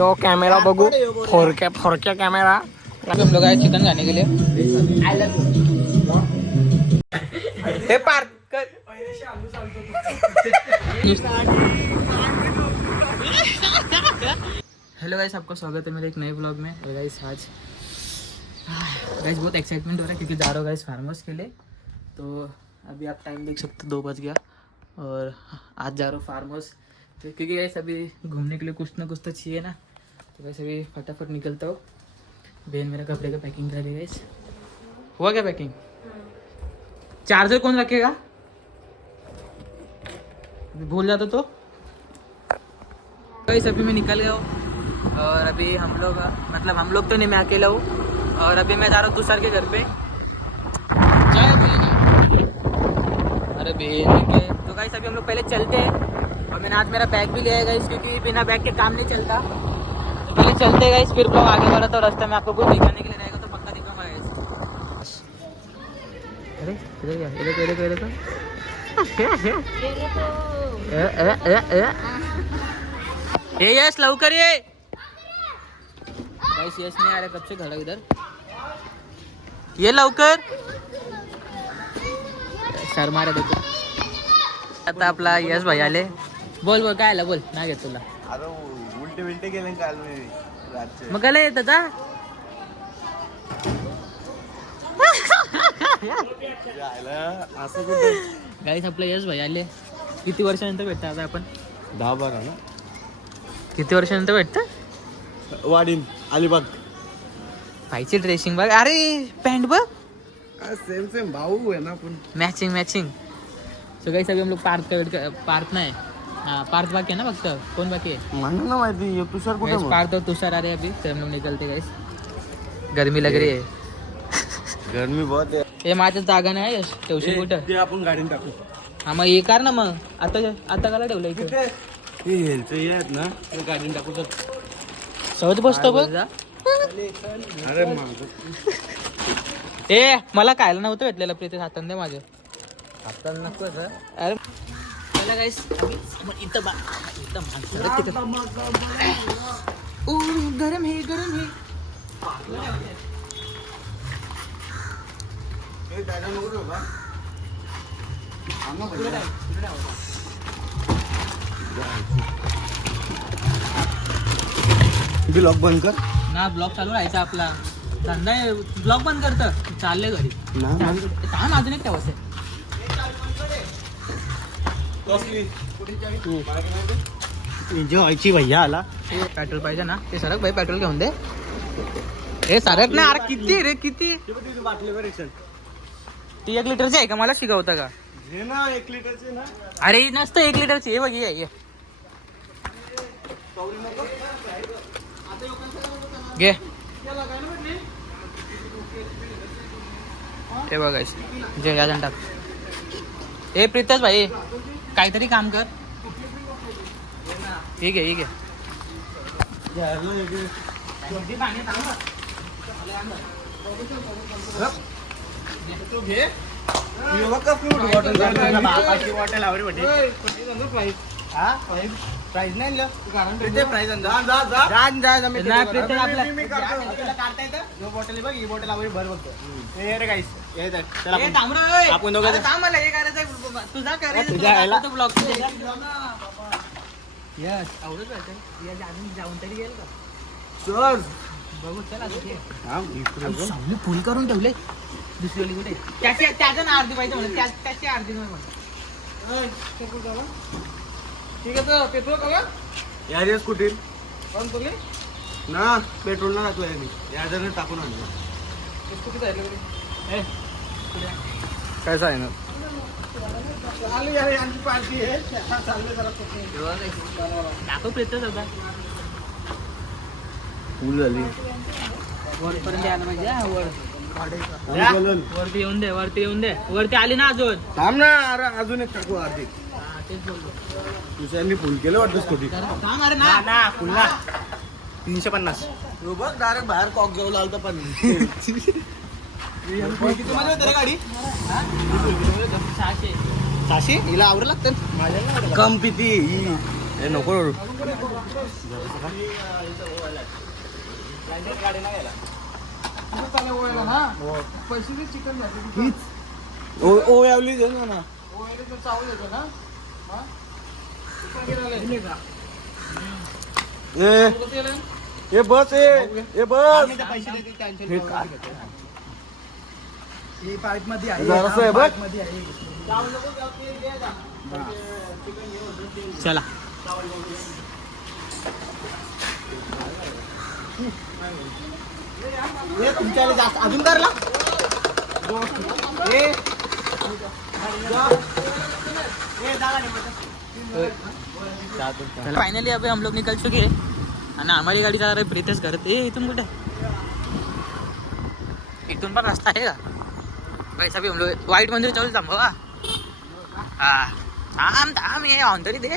तो कॅमेरा बघू फोरक्या कॅमेरा. हम लोग आए चिकन खाने के लिए. हे पार्क कर. हेलो गाइस, आपका स्वागत है मेरे एक नए ब्लॉग में. गाइस आज गाइस बहुत एक्साइटमेंट हो रहा है क्योंकि जा रहा हूँ गाइस फार्म हाउस के लिए. तो अभी आप टाइम देख सकते हो 2 बज गया और आज जा रहा हूँ फार्म हाउस. तो क्योंकि गाइस अभी घूमने के लिए कुछ ना कुछ तो चाहिए ना. तो गाइस अभी फटाफट निकलता हूँ. बहन मेरा कपड़े का पैकिंग कर रही है गाइस. हुआ क्या पैकिंग? चार्जर कौन रखेगा? भूल जाता तो. गाइस अभी मैं निकल गया हूँ और अभी हम लोग तो नहीं, मैं अकेला हूँ. और अभी मैं जा रहा हूँ तुषार के घर पे. क्या बोलेगा? अरे बहन के. तो गाइस अभी हम लोग पहले चलते हैं. और मैंने आज मेरा बैग भी लिया है गाइस क्योंकि बिना बैग के काम नहीं चलता. तो पहले चलते हैं गाइस, फिर ब्लॉग आगे बढ़ा. तो रास्ते में आपको कुछ दिखाने के लिए रहेगा तो पक्का दिखाऊंगा गाइस. अरे इधर क्या? इधर ये यस लवकर ये. गाइस यस नहीं आ रहा कब से खड़ा इधर. ये लवकर सर मारे देखो. आता आपला यस भाई आले. बोल काय आला बोल. नाही घेत तुला. अरे उलटे गेले काल मी. मग काय येत आता. असं कुठे. गाइस आपला यस भाई आले. किती वर्षानंतर भेटता आता आपण? 10-12 ना. किती वर्षानंतर भेटतं? वाडीन अलिबाग. भाईची ड्रेसिंग बघ. अरे पॅन्ट बघ. सेम भाऊ आहे ना पण. मॅचिंग. सो गाइस अभी हम लोग पार्क नाही. हाँ पार्थ बाकी है ना. फक्त कौन बाकी है? मला ना माहिती. ये तुषार कुठे गाइस पार्थ और तुषार आ रहे हैं अभी. तो हम लोग निकलते गाइस. गर्मी लग रही है. गरमी बहुत आहे. हे माझ्या जागा नाही यश. ठेवशील कुठं? ते आपण गाडीन टाकू. हा मग हे कर ना मग. आता काला ठेवलं इथे? हे हेल्थ हे आहेत ना ते गाडीन टाकू. तर सहज बसतो बघ. अरे माझं ए मला खायला नव्हतं भेटलेलं प्रीतीत. हातान दे माझं. आता नको सर. अरे चला गाइस इथं गरम है. हे दादा नको रे बाबा. ब्लॉग बंद कर ना. ब्लॉग चालू राहायचा आपला. धंदा आहे. ब्लॉग बंद करतं. चालले घरी. थांब अजून एक तेव्हा व्हायची भैया आला. पेट्रोल पाहिजे ना. ते सरक भाई पेट्रोल घेऊन दे. हे सरक ना. अरे किती रे किती. ती 1 लिटरची आहे का? मला शिकवतं का? हे ना 1 लिटरचे ना. अरे नसतं 1 लिटरची. हे बघ ये घे. ते बघायच जे याजन टाक. ए प्रीतस भाई काहीतरी काम कर. ठीक आहे. प्राइस नाही आपण दोघं तुझा जाऊन तरी गेल का? बघू चला. फुल करून ठेवले. दुसरी ओली कुठे? त्याच्या ना अर्धी पाहिजे म्हणून. त्याची अर्धी नाही म्हणून. ठीक आहे. तर पेट्रोल का यार स्कूटी कोण तुम्ही ना पेट्रोल ना टाकलंय मी. यार टाकून आणलं. स्कूटी जायला काय आहे ना. टाकू प्रीतच होता. फुल झाली. वरपर्यंत यायला पाहिजे. वरती येऊन दे. वरती आली ना अजून. थांब ना. अरे अजून एक टाकू अर्धी. तेच बोललो. तुझ्यांनी फुल केलं वाटतं स्कूटी. थांब अरे ना फुल ना 350. बघ डायरेक्ट बाहेर कॉक जाऊ लागलं पण. किती मध्ये होतं रे गाडी? 600. हिला आवड लागतं. कम पिती. हे नको ओवली दे ना ये बस ये बस पाईप मध्ये आहे जरासं आहे बघ. मध्ये आहे चला हे तुमच्याला जास्त अजून करला फाइनली अभी हम लोग निकल चुके हैं आणि हमारी गाड़ी जा रही है प्रीतेश घर ते इथून कुठे इथून पण रस्ता आहे का वैसा भी हम लोग वाईट मंदिर चालू थांबवा थांब थांब ये ऑन तरी दे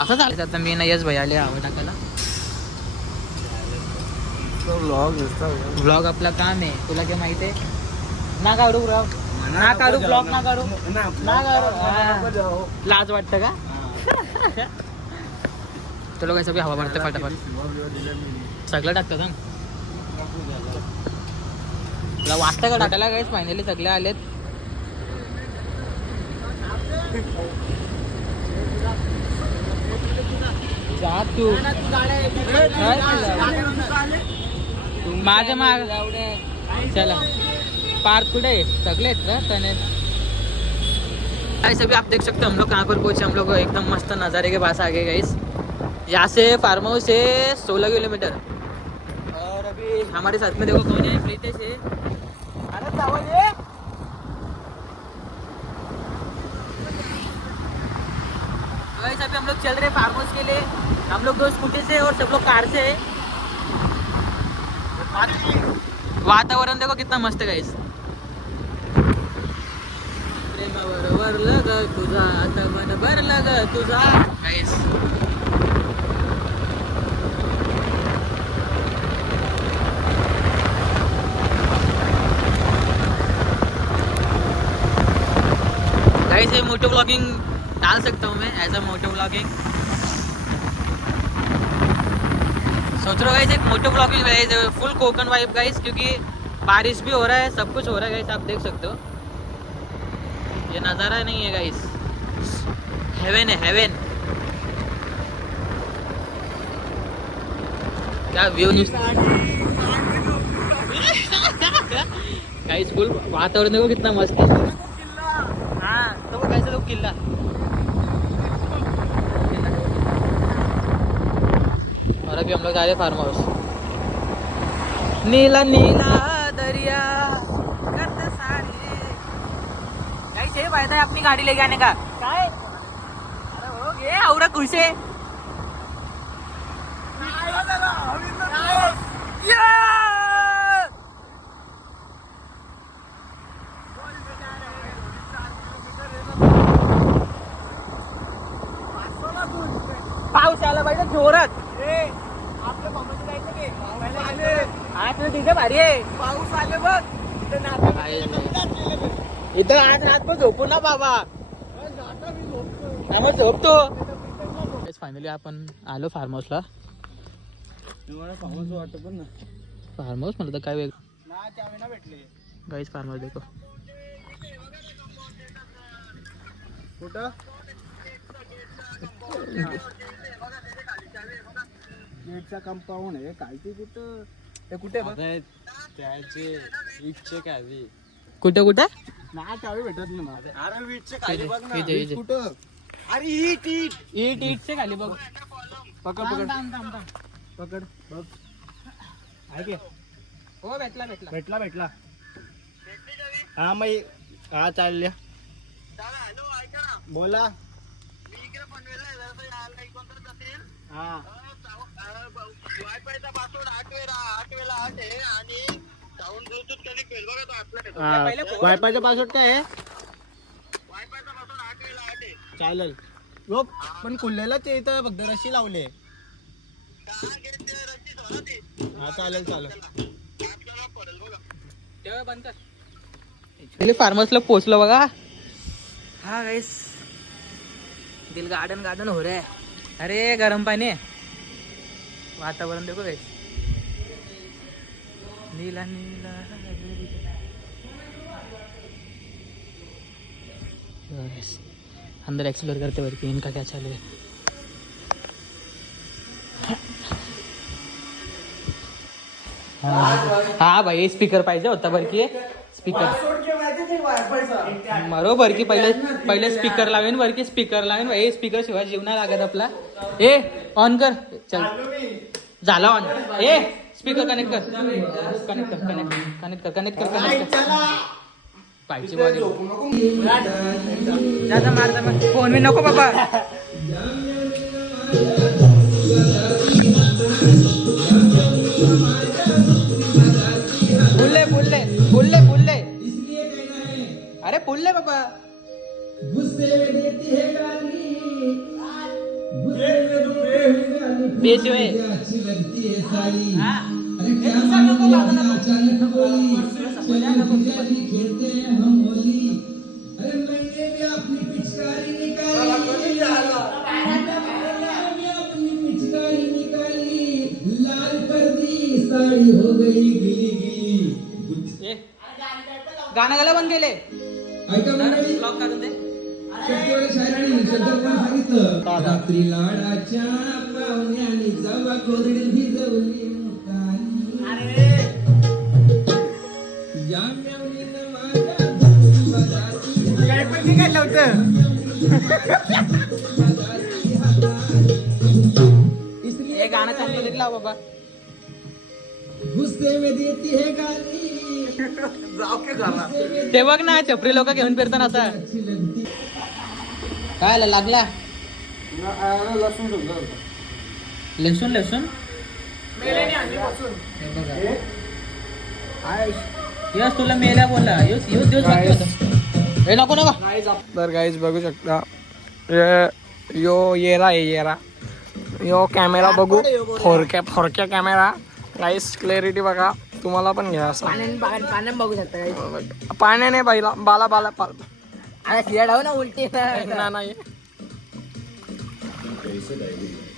असं चालत आता मी ना यश भाई आले आवड टाकायला ब्लॉग आपला काम आहे तुला काय माहिती आहे ना काढू ब्लॉग ना काढू ब्लॉग ना काढू ना काढू लाज वाटतं का तुला काय सगळी हवा वाटते फटाफट सगळं टाकतं सांग तुला वाटतं का टाकायला काहीच फायनली सगळे आलेत जा तू माझ्या माग चला पार्क कुठे सगळे गाइस अभी आप देख सकते हो हम लोग कहाँ पर पहुंचे हम लोग एकदम मस्त नज़ारे के पास आ गए गाइस यहाँ से फार्म हाउस है 16 किलोमीटर और अभी हमारे साथ में देखो कौन है प्रीतेश है अरे चावल है गाइस अभी हम लोग चल रहे फार्म हाउस के लिए हम लोग 2 स्कूटी से और सब लोग कार से है वातावरण देखो कितना मस्त है गाइस प्रेमावर लग तुझा आता मन भर लग तुझा गाइस गाइस ये मोटो व्लॉगिंग डाल सकता हूँ मैं एज अ मोटो व्लॉगिंग सोच रहा हूँ गाइस एक moto vlogging guys full Konkan vibe guys क्योंकि बारिश भी हो रहा है सब कुछ हो रहा है गाइस आप देख सकते हो ये नज़ारा नहीं है गाइस हेवन है हेवन क्या व्यू गाइस फुल वातावरण देखो कितना मस्त है हाँ तो वो कैसे लोग किल्ला और अभी हम लोग जा रहे हैं फार्म हाउस नीला नीला दरिया करते सारे गाइस ये फायदा है अपनी गाड़ी लेके आने का काय अरे हो गए और खुश है पाऊस आला पाहिजे जोरात आपल्या मामाची जायचं आज तिथे भारी आहे पाऊस आले बघ इथं आज रात पण झोपू ना बाबा झोपतो फायनली आपण आलो फार्म हाऊसला वाटत पण ना फार्म हाऊस म्हणलं तर काय वेगळं ना त्यावेळी ना भेटले गाईस फार्म हाऊस देखो कुठं गेटचा कंपाऊंड आहे काय ते कुठं ते कुठे बघ त्याचे वीटचे काय कुठं कुठं ना त्यावेळी भेटत ना अरे वीटचे खाली बघ ना इथे, इथे. कुठं अरे ईट ईट ईट ईटचे खाली बघ पकड पकड पकड बघ ऐक हो भेटला भेटला भेटला भेटला हा मग हा चालल्या बोला हा वायफायचा पासवर्ड 8 वेळा 8 आहे आणि साऊंड ब्लूटूथ कनेक्ट होईल बघा तो आपला वायफायचा पासवर्ड काय आहे वायफायचा पासवर्ड 8 वेळा 8 आहे चालेल हो पण खुललेला ते इथं फक्त रशी लावले हा चालेल चालेल तेव्हा बंद कर फार्म हाऊसला पोहोचलो बघा हा गाइस दिल गार्डन गार्डन हो रहा है अरे गरम पाणी आहे. वातावरण देखो गाइस. नीला नीला Guys, अंदर एक्सप्लोर करते वरती इनका क्या चालू है. हा भाई स्पीकर पाहिजे होता बरकी. स्पीकर बरोबर की पहिले स्पीकर लावेन वरकी स्पीकर लावेन भाई. स्पीकर शिवाय जीवना लागत आपला. ए ऑन कर चल झाला ऑन. ए स्पीकर कनेक्ट कर कनेक्ट कर पाहिजे मार फोन मी नको बाबा. पुल्ले अरे पुल्ले बाबा. बेशिवाय गाणं गायला बंद केले. ब्लॉक काढून दे. रात्री लाडाच्या पाहुण्याने जवा गोधडी भिजवली काढलं होतं. हे गाणं चांगलं लाव बाबा. गुस्से में देती है गाली. ते बघ ना छपरी लोक घेऊन फिरताना आता. काय लागला लसूण लसूण यस तुला मेल्या बोलला. नको नको. तर गाईज बघू शकता यो येरा आहे येरा. यो कॅमेरा बघू फोरक्या कॅमेरा. गाईज क्लॅरिटी बघा. तुम्हाला पण घ्या असं पाण्यात बघू शकता. पाण्याने बाला ना उलटी नाही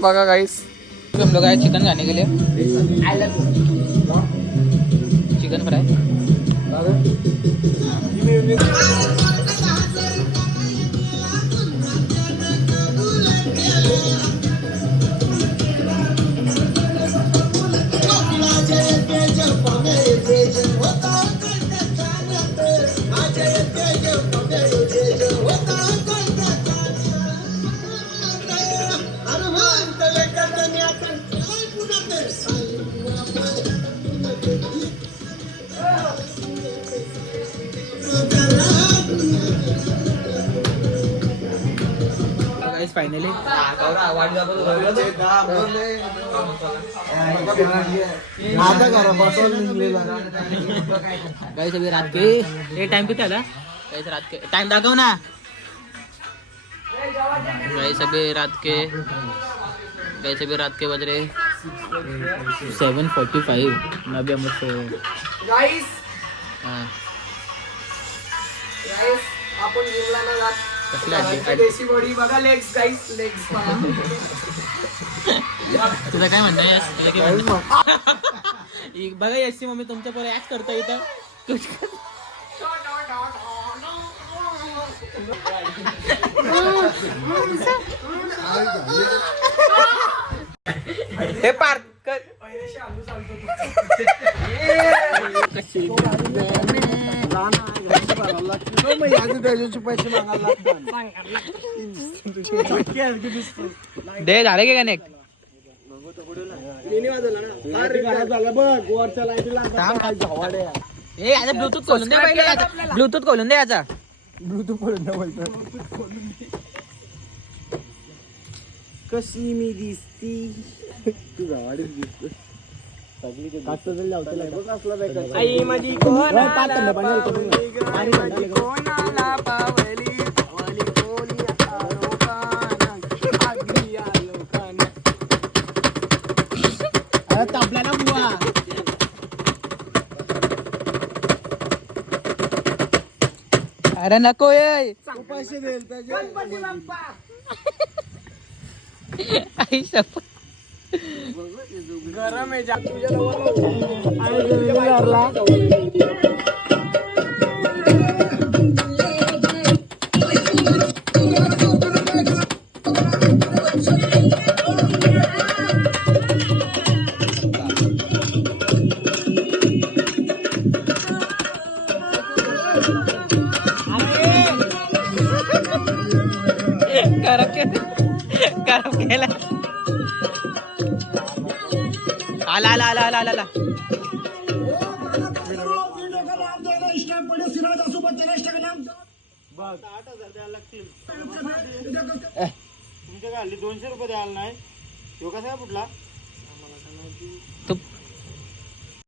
बघा गाईस. हम लोग आए चिकन खाने के लिए. Chicken fry. फायनली अभी रात के ये टाइम पे चला. रात के टाइम दाखव ना. अभी रात के बज रहे 7:45. अभी हम आपण जिमला ना जात. देशी बॉडी बघा. लेग्स गाईस लेग्स. तुझं काय म्हणणं बघा. यशची मम्मी तुमच्या पोरं ऍक्ट करता इथं. हे पार कर. दे झाले की कनेक्ट. ब्लूटूथ खोलून दे पहिले. ब्लूटूथ खोलून दे याचा. ब्लूटूथ खोलून बोलतो. कशी मी दिसती तू गावाडीच दिसतो. आई माझी कोणाला पावली तापला ना बुवा. अरे नको ये. पैसे देईल गणपती बाप्पा. आई शपथ. गरम आहे जा तुझ्या जवळ आणि तुझ्या घरला गरम केला. आला आला आला आला आला. तुमच्या हल्ली 200 रुपये द्यायला नाही तो कसा फुटला